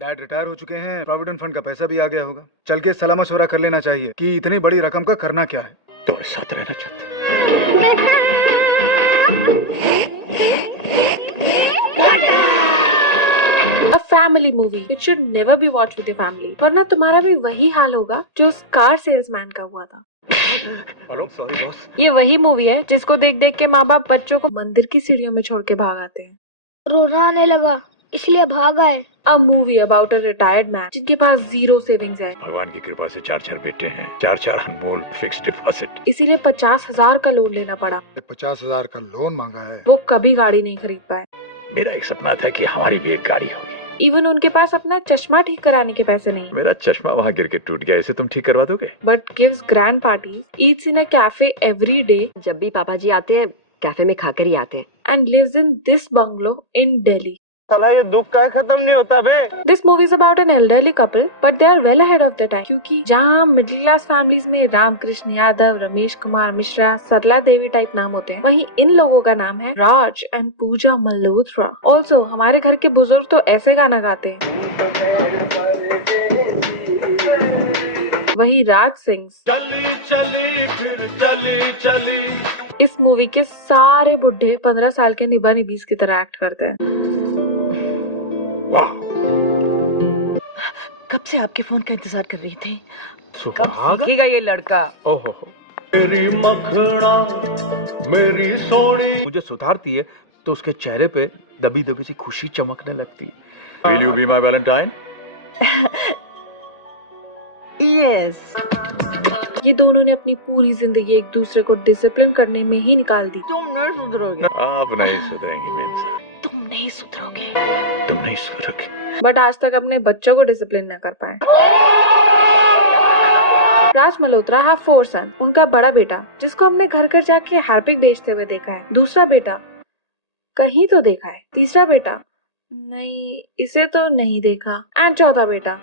Dad retire हो चुके हैं, प्रोविडेंट फंड का पैसा भी आ गया होगा। चल के सलाह मशवरा कर लेना चाहिए कि इतनी बड़ी रकम का करना क्या है। तुम्हारे साथ रहना चाहते। A family movie which should never be watched with your family, वरना तुम्हारा भी वही हाल होगा जो उस कार सेल्समैन का हुआ था। Hello, sorry boss. ये वही मूवी है जिसको देख देख के माँ बाप बच्चों को मंदिर की सीढ़ियों में छोड़ के भाग आते हैं। रोना आने लगा इसलिए भाग आए। A movie about a retired man जिनके पास जीरो सेविंग्स है। भगवान की कृपा से 4 बेटे हैं, 4 अनमोल फिक्स्ड डिपॉजिट। इसीलिए 50,000 का लोन लेना पड़ा। 50,000 का लोन मांगा है। वो कभी गाड़ी नहीं खरीद पाए। मेरा एक सपना था कि हमारी भी एक गाड़ी होगी। इवन उनके पास अपना चश्मा ठीक कराने के पैसे नहीं। मेरा चश्मा वहाँ गिर के टूट गया, इसे तुम ठीक करवा दोगे? But gives grand parties, eats in a cafe every day जब भी पापा जी आते हैं कैफे में खाकर ही आते हैं। and lives in this bungalow in Delhi. साला ये दुख का खत्म नहीं होता बे। This movie is about an elderly couple, but they are well ahead of the time. क्योंकि जहाँ मिडिल क्लास फैमिलीज में रामकृष्ण यादव, रमेश कुमार मिश्रा, सरला देवी टाइप नाम होते हैं, वहीं इन लोगों का नाम है Raj and Puja Malhotra. Also हमारे घर के बुजुर्ग तो ऐसे गाना गाते हैं। वही राज सिंह इस मूवी के सारे बुढ़े 15 साल के निभा निभीस की तरह एक्ट करते हैं। कब से आपके फोन का इंतजार कर रही थी। कब सीखेगा ये लड़का। ओहो, मेरी मखना मेरी सोनी। मुझे सुधारती है तो उसके चेहरे पे दबी दबी सी खुशी चमकने लगती है। Will you be my Valentine? Yes. ये दोनों ने अपनी पूरी जिंदगी एक दूसरे को डिसिप्लिन करने में ही निकाल दी। तुम नहीं सुधरोगे। आप नहीं सुधरेंगी मेम साहब। तुम नहीं सुधरोगे। तुम नहीं सुधरोगे। बट आज तक अपने बच्चों को डिसिप्लिन न कर पाए। राज मल्होत्रा हैव 4 सन। उनका बड़ा बेटा जिसको हमने घर घर जाके हार्पिक बेचते हुए देखा है, दूसरा बेटा कहीं तो देखा है, तीसरा बेटा नहीं, इसे तो नहीं देखा, एंड चौथा बेटा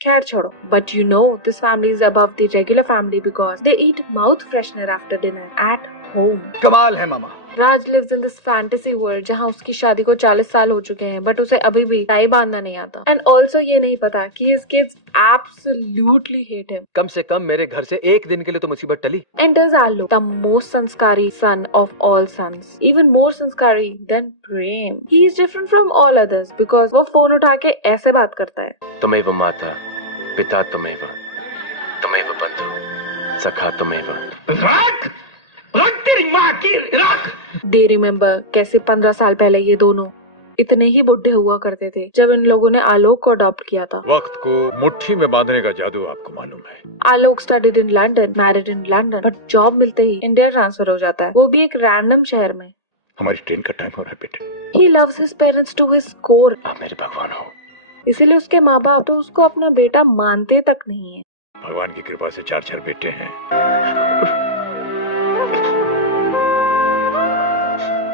खैर छोड़ो। But you know this family is above the regular family because they eat mouth freshener after dinner at home. कमाल है मामा। Raj lives in this fantasy world जहाँ उसकी शादी को 40 साल हो चुके हैं, बट उसे अभी भी टाई बांधना नहीं आता। एंड ऑल्सो ये नहीं पता कि his kids absolutely hate him. कम से कम मेरे घर से एक दिन के लिए तो मुसीबत टली। Enters Alok, the most sanskari son of all sons, even more sanskari than Prem. He is different from all others because वो फोन उठा के ऐसे बात करता है। तुमेव माता पिता तुमेव बंधु सखा तुमेव। रख तेरी माँ की रख। They remember कैसे 15 साल पहले ये दोनों इतने ही बुढ़े हुआ करते थे जब इन लोगों ने आलोक को अडॉप्ट किया था। वक्त को मुट्ठी में बांधने का जादू आपको मालूम है। Alok studied in London, married in London, but job मिलते ही इंडिया ट्रांसफर हो जाता है, वो भी एक रैंडम शहर में। हमारी ट्रेन का टाइम हो रहा है बेटे। He loves his parents to his core. आप मेरे भगवान हो। इसीलिए उसके माँ बाप तो उसको अपना बेटा मानते तक नहीं है। भगवान की कृपा से 4 बेटे हैं।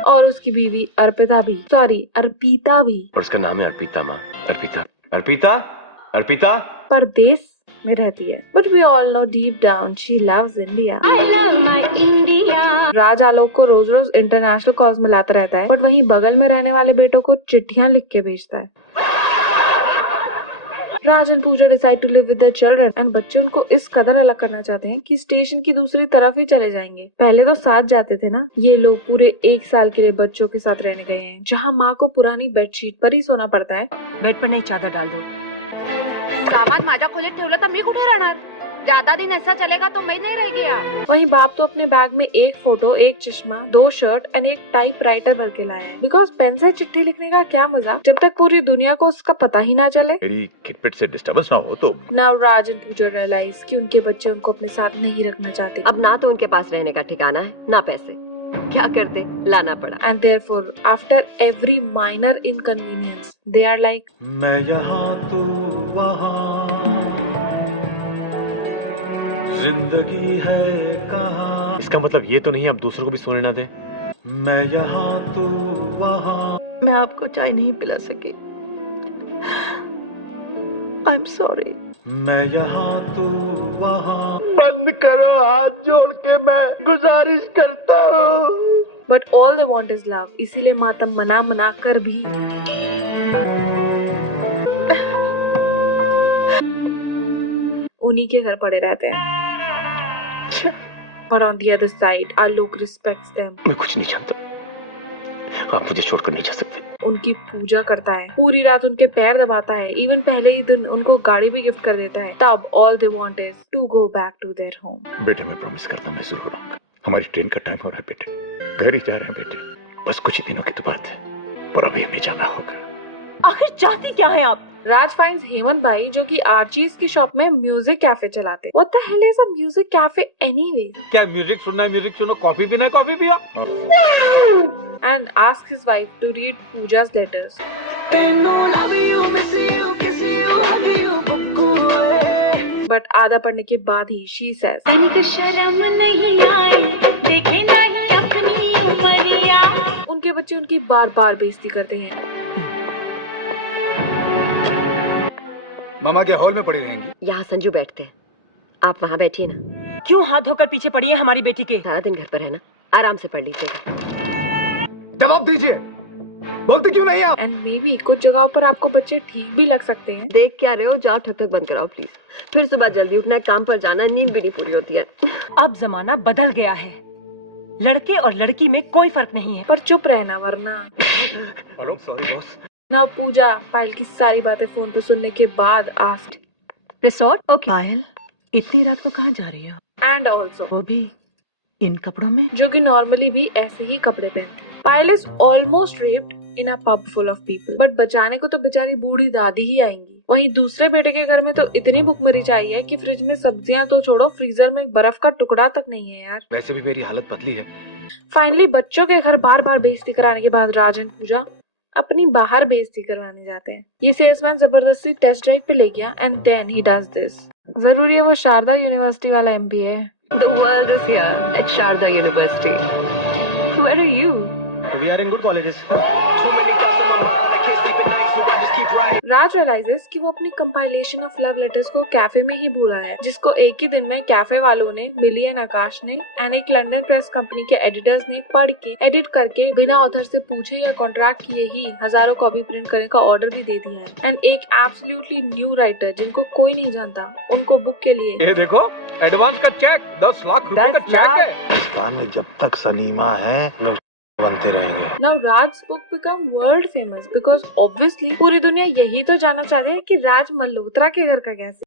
और उसकी बीवी अर्पिता भी, अर्पिता भी और उसका नाम है अर्पिता माँ। अर्पिता परदेश में रहती है। But we all know deep down she loves India. Raj Alok को रोज रोज इंटरनेशनल कॉल्स मिलाता रहता है, बट वहीं बगल में रहने वाले बेटों को चिट्ठियां लिख के भेजता है। Raj and Puja decide to live with their children and बच्चे उनको इस कदर अलग करना चाहते हैं कि स्टेशन की दूसरी तरफ ही चले जाएंगे। पहले तो साथ जाते थे ना। ये लोग पूरे 1 साल के लिए बच्चों के साथ रहने गए हैं, जहाँ माँ को पुरानी बेडशीट पर ही सोना पड़ता है। बेड पर नहीं चादर डाल दो। सामान माझ्या खोलीत ठेवलं तर मी कुठे राहणार? ज्यादा दिन ऐसा चलेगा तो मैं नहीं रह गया। वहीं बाप तो अपने बैग में एक फोटो, एक चश्मा, 2 शर्ट एंड एक टाइप राइटर भर के लाया है। बिकॉज पेन से चिट्ठी लिखने का क्या मजा जब तक पूरी दुनिया को उसका पता ही ना चले। मेरी खिटपिट से डिस्टर्बेंस ना हो तो। Now Raj and Pooja realise कि उनके बच्चे उनको अपने साथ नहीं रखना चाहते। अब ना तो उनके पास रहने का ठिकाना है ना पैसे। क्या करते, लाना पड़ा। And therefore after every minor inconvenience they are like मैं यहाँ तू वहाँ, जिंदगी है कहाँ। इसका मतलब ये तो नहीं आप दूसरों को भी सोने ना दें। मैं यहाँ तू वहाँ। मैं आपको चाय नहीं पिला सकी। I am sorry. मैं यहाँ तू वहाँ। बंद करो हाथ जोड़ के मैं गुजारिश करता हूँ। But all they want is love. इसीलिए मातम मना कर भी उन्हीं के घर पड़े रहते हैं। But on the other side, Alok respects them. मैं कुछ नहीं जानता, आप मुझे छोड़कर नहीं जा सकते। उनकी पूजा करता है, पूरी रात उनके पैर दबाता है, इवन पहले ही दिन उनको गाड़ी भी गिफ्ट कर देता है। तब all they want is to go back to their home. बेटे मैं प्रॉमिस करता हूँ मैं जरूर आऊंगा। हमारी ट्रेन का टाइम हो रहा है बेटे, घर ही जा रहे हैं बेटे, बस कुछ ही दिनों की तो बात है, पर अभी हमें जाना होगा। आखिर चाहती क्या है आप? राज finds हेमंत भाई जो कि आर्चीज की शॉप में म्यूजिक कैफे चलाते। What the hell is a music cafe anyway? क्या म्यूजिक सुनना है म्यूजिक सुनो, कॉफी पीना है कॉफी पिया। And asks his wife to read Pooja's letters. But आधा पढ़ने के बाद ही she says, शर्म नहीं आए, देखे नहीं अपनी उमरिया। उनके बच्चे उनकी बार बार बेइज्जती करते हैं। मामा क्या हॉल में पड़ी रहेंगी? यहाँ संजू बैठते हैं, आप वहाँ बैठिए ना। क्यों हाथ धोकर पीछे पड़ी है हमारी बेटी के? सारा दिन घर पर है ना, आराम से पढ़ लीजिएगा। जवाब दीजिए, बोलते क्यों नहीं आप? And maybe कुछ जगहों पर आपको बच्चे ठीक भी लग सकते हैं। देख क्या रहे हो, जाओ ठक ठक बंद कराओ प्लीज। फिर सुबह जल्दी उठना है, काम पर जाना, नींद भी नहीं पूरी होती है। अब जमाना बदल गया है, लड़के और लड़की में कोई फर्क नहीं है। पर चुप रहना वरना। Hello sorry boss. Now पूजा पायल की सारी बातें फोन पे सुनने के बाद asked, रिसोर्ट? ओके। पायल, इतनी रात को कहाँ जा रही हो? and also वो भी इन कपड़ों में? जो कि नॉर्मली भी ऐसे ही कपड़े पहनती। पायल is almost raped in a pub full of people, but बचाने को तो बेचारी बूढ़ी दादी ही आएंगी। वहीं दूसरे बेटे के घर में तो इतनी भुखमरी चाहिए कि फ्रिज में सब्जियां तो छोड़ो, फ्रीजर में बर्फ का टुकड़ा तक नहीं है यार। वैसे भी मेरी हालत बदली है। फाइनली बच्चों के घर बार बार बेइज्जती कराने के बाद राज एंड पूजा अपनी बाहर बेइज्जती करवाने जाते हैं। ये सेल्समैन जबरदस्ती टेस्ट ड्राइव पे ले गया and then he does this. जरूरी है वो शारदा यूनिवर्सिटी वाला MBA है। The world is here at Sharda University. Where are you? We are in good colleges. Raj realises कि वो अपनी कंपाइलेशन ऑफ लव लेटर्स को कैफे में ही भूला है, जिसको एक ही दिन में कैफे वालों ने, मिली एंड आकाश ने एंड एक लंदन प्रेस कंपनी के एडिटर्स ने पढ़ के एडिट करके बिना ऑथर से पूछे या कॉन्ट्रैक्ट किए ही हजारों कॉपी प्रिंट करने का ऑर्डर भी दे दिया है। एंड एक एब्सोल्युटली न्यू राइटर जिनको कोई नहीं जानता, उनको बुक के लिए ये देखो एडवांस का चेक, 10 लाख रुपए का चेक है। हिंदुस्तान में जब तक सनीमा है बनते रहेंगे। Now Raj's book become world famous because obviously पूरी दुनिया यही तो जानना चाहती है कि राज मल्होत्रा के घर का कैसे